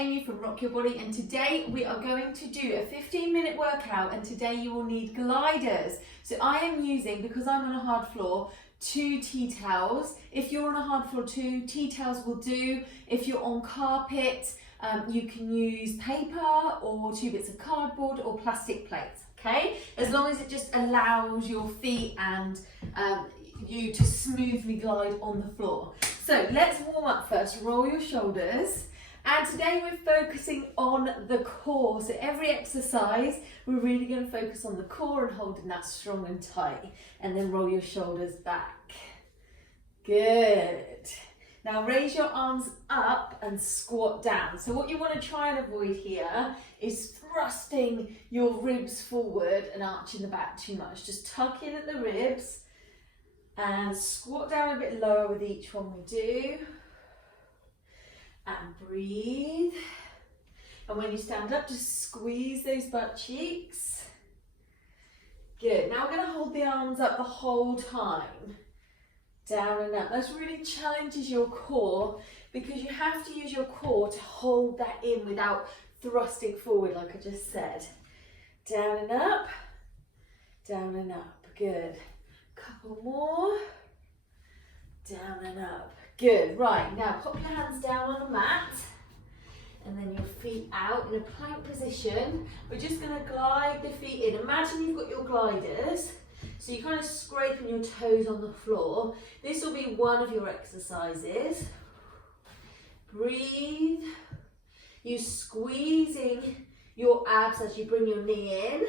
Amy from Rock Your Body, and today we are going to do a 15-minute workout, and today you will need gliders. So I am using, because I'm on a hard floor, 2 tea towels. If you're on a hard floor, 2 tea towels will do. If you're on carpet, you can use paper or 2 bits of cardboard or plastic plates, okay? As long as it just allows your feet and you to smoothly glide on the floor. So let's warm up first. Roll your shoulders. And today we're focusing on the core. So every exercise, we're really going to focus on the core and holding that strong and tight. And then roll your shoulders back. Good. Now raise your arms up and squat down. So what you want to try and avoid here is thrusting your ribs forward and arching the back too much. Just tuck in at the ribs and squat down a bit lower with each one we do. And breathe. And when you stand up, just squeeze those butt cheeks. Good. Now we're going to hold the arms up the whole time. Down and up. This really challenges your core because you have to use your core to hold that in without thrusting forward, like I just said. Down and up. Down and up. Good. Couple more. Down and up. Good. Right, now pop your hands down on the mat and then your feet out in a plank position. We're just going to glide the feet in. Imagine you've got your gliders, so you're kind of scraping your toes on the floor. This will be one of your exercises. Breathe. You're squeezing your abs as you bring your knee in.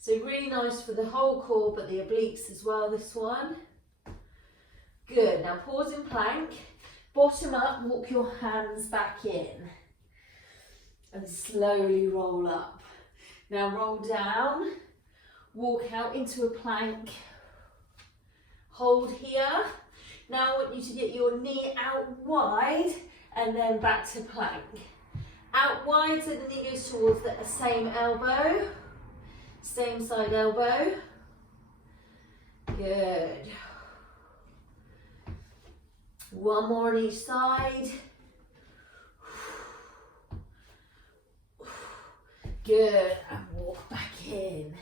So really nice for the whole core, but the obliques as well, this one. Good, now pause in plank, bottom up, walk your hands back in and slowly roll up. Now roll down, walk out into a plank, hold here. Now I want you to get your knee out wide and then back to plank. Out wide so the knee goes towards the same elbow, same side elbow. Good. One more on each side. Good, and walk back in.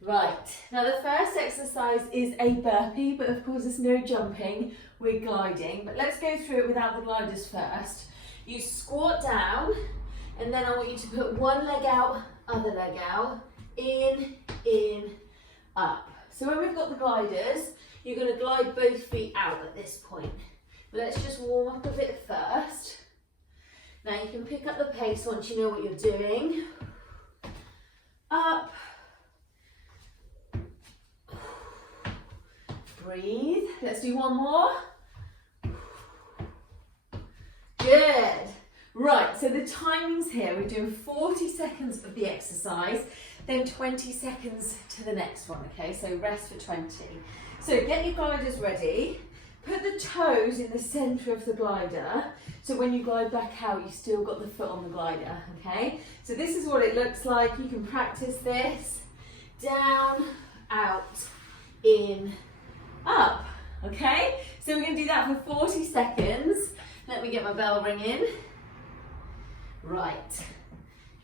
Right, now the first exercise is a burpee, but of course there's no jumping, we're gliding. But let's go through it without the gliders first. You squat down, and then I want you to put one leg out, other leg out, in, up. So when we've got the gliders, you're going to glide both feet out at this point. But let's just warm up a bit first. Now you can pick up the pace once you know what you're doing. Up. Breathe. Let's do one more. Good. Right, so the timings here, we're doing 40 seconds of the exercise, then 20 seconds to the next one, okay? So rest for 20. So get your gliders ready. Put the toes in the centre of the glider, so when you glide back out, you've still got the foot on the glider, okay? So this is what it looks like. You can practice this. Down, out, in, up, okay? So we're going to do that for 40 seconds. Let me get my bell ringing. Right,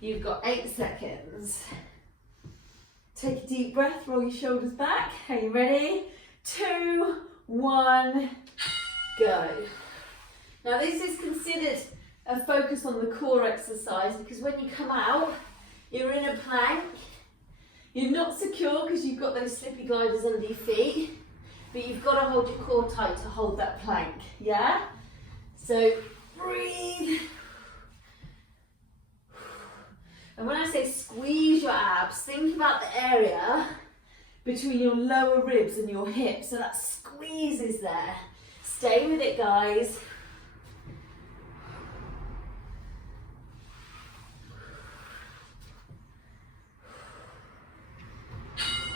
you've got 8 seconds. Take a deep breath, roll your shoulders back. Are you ready? 2, 1, go. Now this is considered a focus on the core exercise because when you come out, you're in a plank. You're not secure because you've got those slippy gliders under your feet, but you've got to hold your core tight to hold that plank, yeah? So breathe. And when I say squeeze your abs, think about the area between your lower ribs and your hips. So that squeeze is there. Stay with it, guys.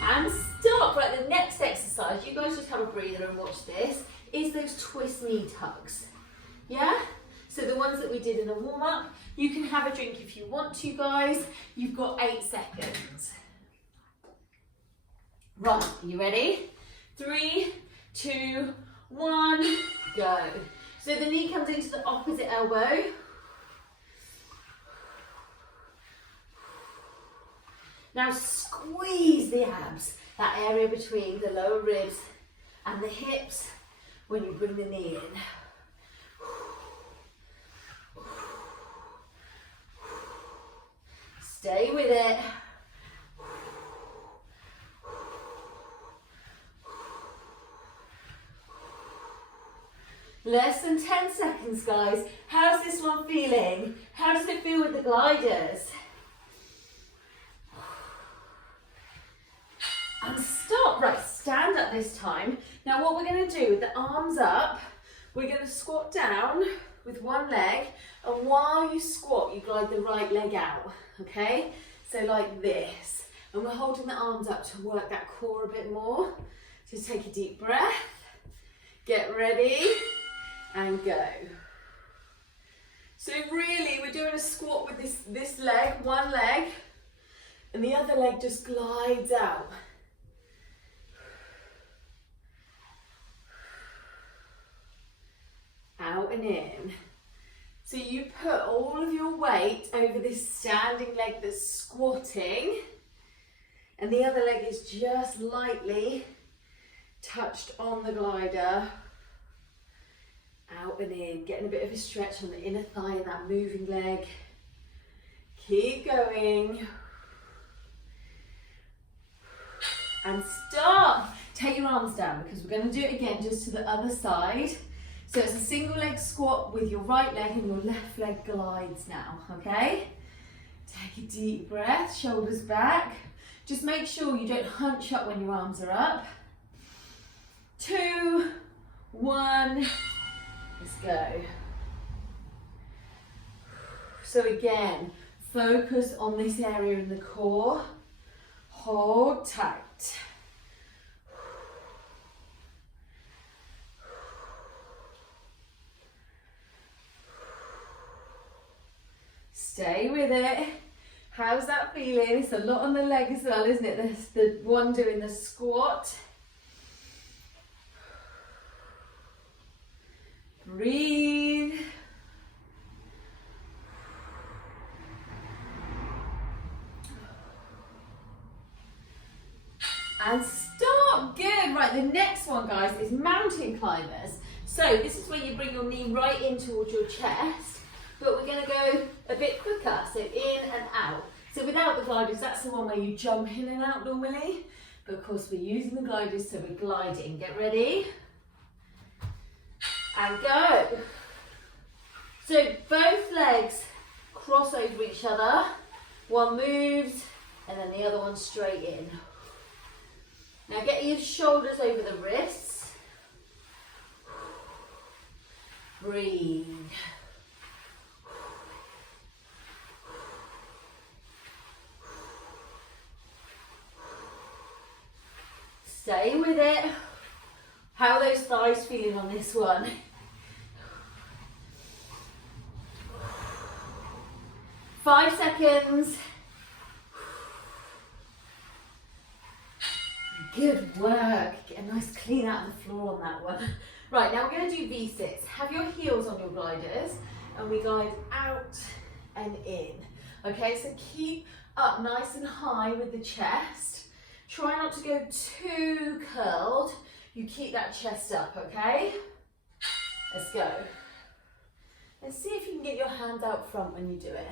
And stop. Right, the next exercise, you guys just have a breather and watch this, is those twist knee tucks. Yeah? So the ones that we did in the warm-up, you can have a drink if you want to, guys. You've got 8 seconds. Right, are you ready? 3, 2, 1, go. So the knee comes into the opposite elbow. Now squeeze the abs, that area between the lower ribs and the hips when you bring the knee in. Stay with it. Less than 10 seconds, guys. How's this one feeling? How does it feel with the gliders? And stop. Right, stand up this time. Now what we're going to do with the arms up, we're going to squat down with one leg, and while you squat, you glide the right leg out, okay? So like this. And we're holding the arms up to work that core a bit more. So take a deep breath, get ready, and go. So really, we're doing a squat with this leg, one leg, and the other leg just glides out. Out and in. So you put all of your weight over this standing leg that's squatting, and the other leg is just lightly touched on the glider. Out and in, getting a bit of a stretch on the inner thigh and that moving leg. Keep going. And stop. Take your arms down because we're going to do it again just to the other side. So it's a single leg squat with your right leg and your left leg glides now, okay? Take a deep breath, shoulders back. Just make sure you don't hunch up when your arms are up. 2, 1, let's go. So again, focus on this area in the core. Hold tight. Stay with it. How's that feeling? It's a lot on the leg as well, isn't it? There's the one doing the squat. Breathe. And stop. Good. Right, the next one, guys, is mountain climbers. So this is where you bring your knee right in towards your chest. But we're going to go a bit quicker, so in and out. So without the gliders, that's the one where you jump in and out normally. But of course we're using the gliders, so we're gliding. Get ready? And go. So both legs cross over each other. One moves, and then the other one straight in. Now get your shoulders over the wrists. Breathe. Stay with it. How are those thighs feeling on this one? Five seconds. Good work. Get a nice clean out of the floor on that one. Right, now we're going to do V6. Have your heels on your gliders and we glide out and in. Okay, so keep up nice and high with the chest. Try not to go too curled. You keep that chest up, okay? Let's go. Let's see if you can get your hands out front when you do it.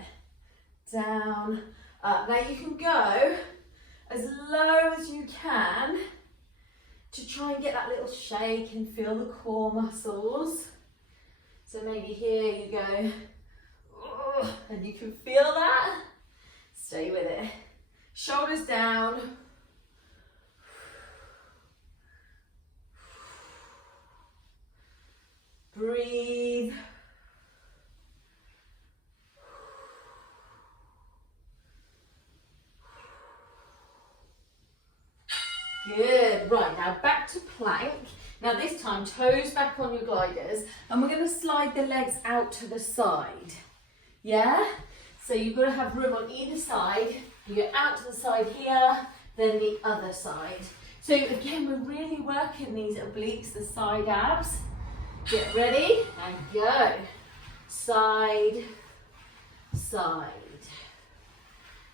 Down, up. Now you can go as low as you can to try and get that little shake and feel the core muscles. So maybe here you go, and you can feel that. Stay with it. Shoulders down. Breathe. Good. Right, now back to plank. Now this time toes back on your gliders and we're going to slide the legs out to the side. Yeah? So you've got to have room on either side. You go out to the side here, then the other side. So again, we're really working these obliques, the side abs. Get ready and go. Side, side.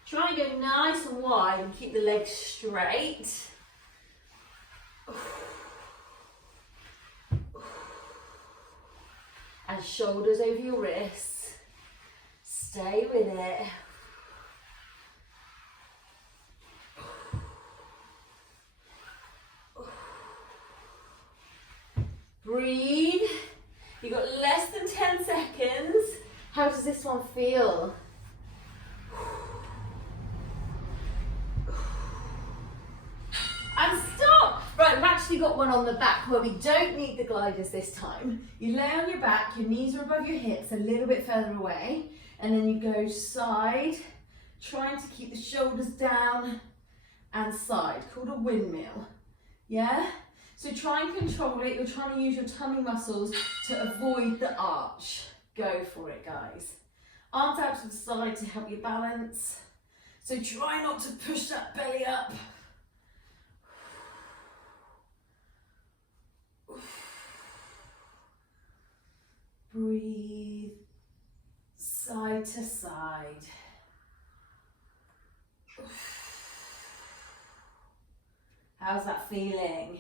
Try and go nice and wide and keep the legs straight. And shoulders over your wrists. Stay with it. Breathe. You've got less than 10 seconds. How does this one feel? And stop. Right, we've actually got one on the back where we don't need the gliders this time. You lay on your back, your knees are above your hips, a little bit further away, and then you go side, trying to keep the shoulders down and side, called a windmill. Yeah? So try and control it. You're trying to use your tummy muscles to avoid the arch. Go for it, guys. Arms out to the side to help you balance. So try not to push that belly up. Breathe side to side. How's that feeling?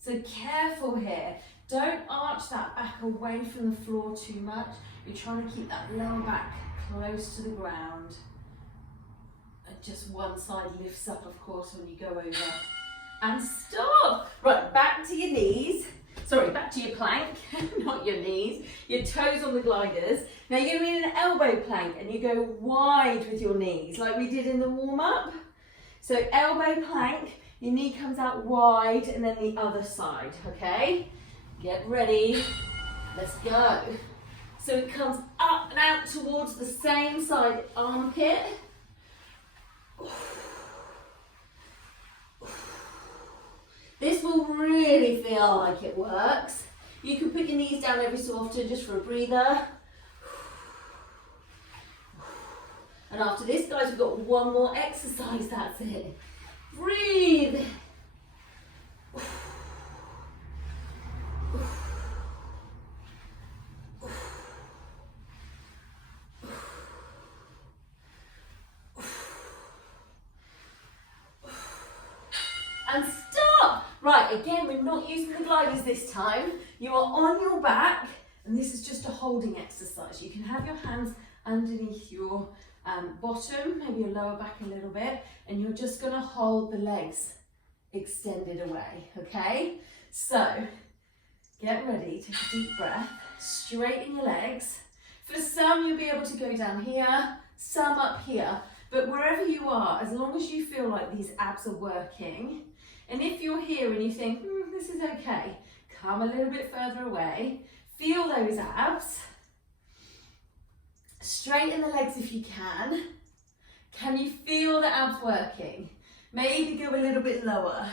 So careful here. Don't arch that back away from the floor too much. You're trying to keep that lower back close to the ground. And just one side lifts up, of course, when you go over. And stop. Right, back to your knees. Sorry, back to your plank, not your knees. Your toes on the gliders. Now you're going to be in an elbow plank and you go wide with your knees like we did in the warm-up. So elbow plank, your knee comes out wide and then the other side, okay? Get ready, let's go. So it comes up and out towards the same side armpit. This will really feel like it works. You can put your knees down every so often just for a breather. And after this, guys, we've got one more exercise, that's it. Breathe. And stop. Right, again, we're not using the gliders this time. You are on your back, and this is just a holding exercise. You can have your hands underneath your bottom, maybe your lower back a little bit, and you're just gonna hold the legs extended away, okay? So, get ready, take a deep breath, straighten your legs. For some, you'll be able to go down here, some up here, but wherever you are, as long as you feel like these abs are working, and if you're here and you think, this is okay, come a little bit further away, feel those abs, straighten the legs if you can. Can you feel the abs working? Maybe go a little bit lower.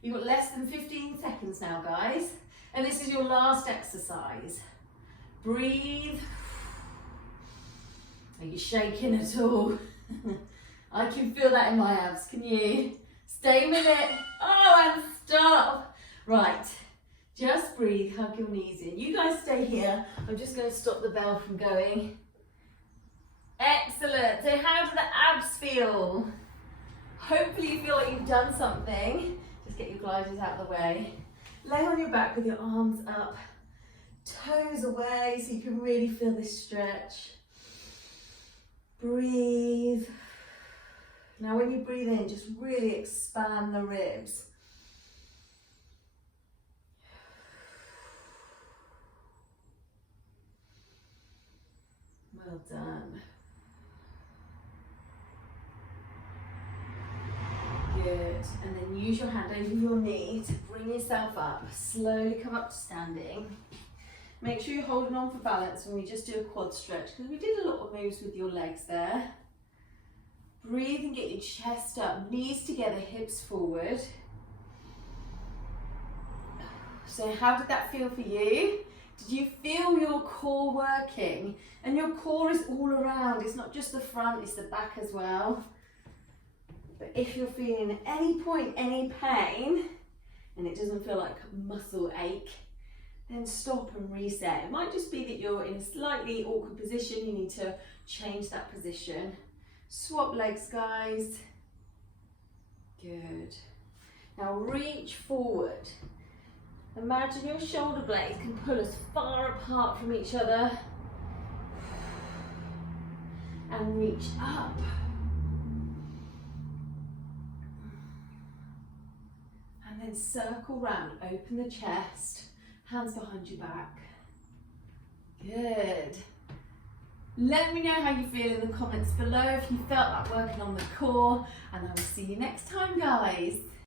You've got less than 15 seconds now, guys, and this is your last exercise. Breathe. Are you shaking at all? I can feel that in my abs, can you? Stay with it. Oh, and stop. Right, just breathe, hug your knees in. You guys stay here. I'm just going to stop the bell from going. Excellent. So how do the abs feel? Hopefully you feel like you've done something. Just get your gliders out of the way. Lay on your back with your arms up, toes away so you can really feel this stretch. Breathe. Now when you breathe in, just really expand the ribs. Well done. Good. And then use your hand over your knee to bring yourself up. Slowly come up to standing. Make sure you're holding on for balance when we just do a quad stretch, because we did a lot of moves with your legs there. Breathe and get your chest up, knees together, hips forward. So how did that feel for you? Did you feel your core working? And your core is all around, it's not just the front, it's the back as well. But if you're feeling at any point any pain, and it doesn't feel like muscle ache, then stop and reset. It might just be that you're in a slightly awkward position, you need to change that position. Swap legs, guys. Good. Now reach forward. Imagine your shoulder blades can pull as far apart from each other. And reach up. And then circle round, open the chest, hands behind your back. Good. Let me know how you feel in the comments below if you felt that working on the core, and I will see you next time, guys.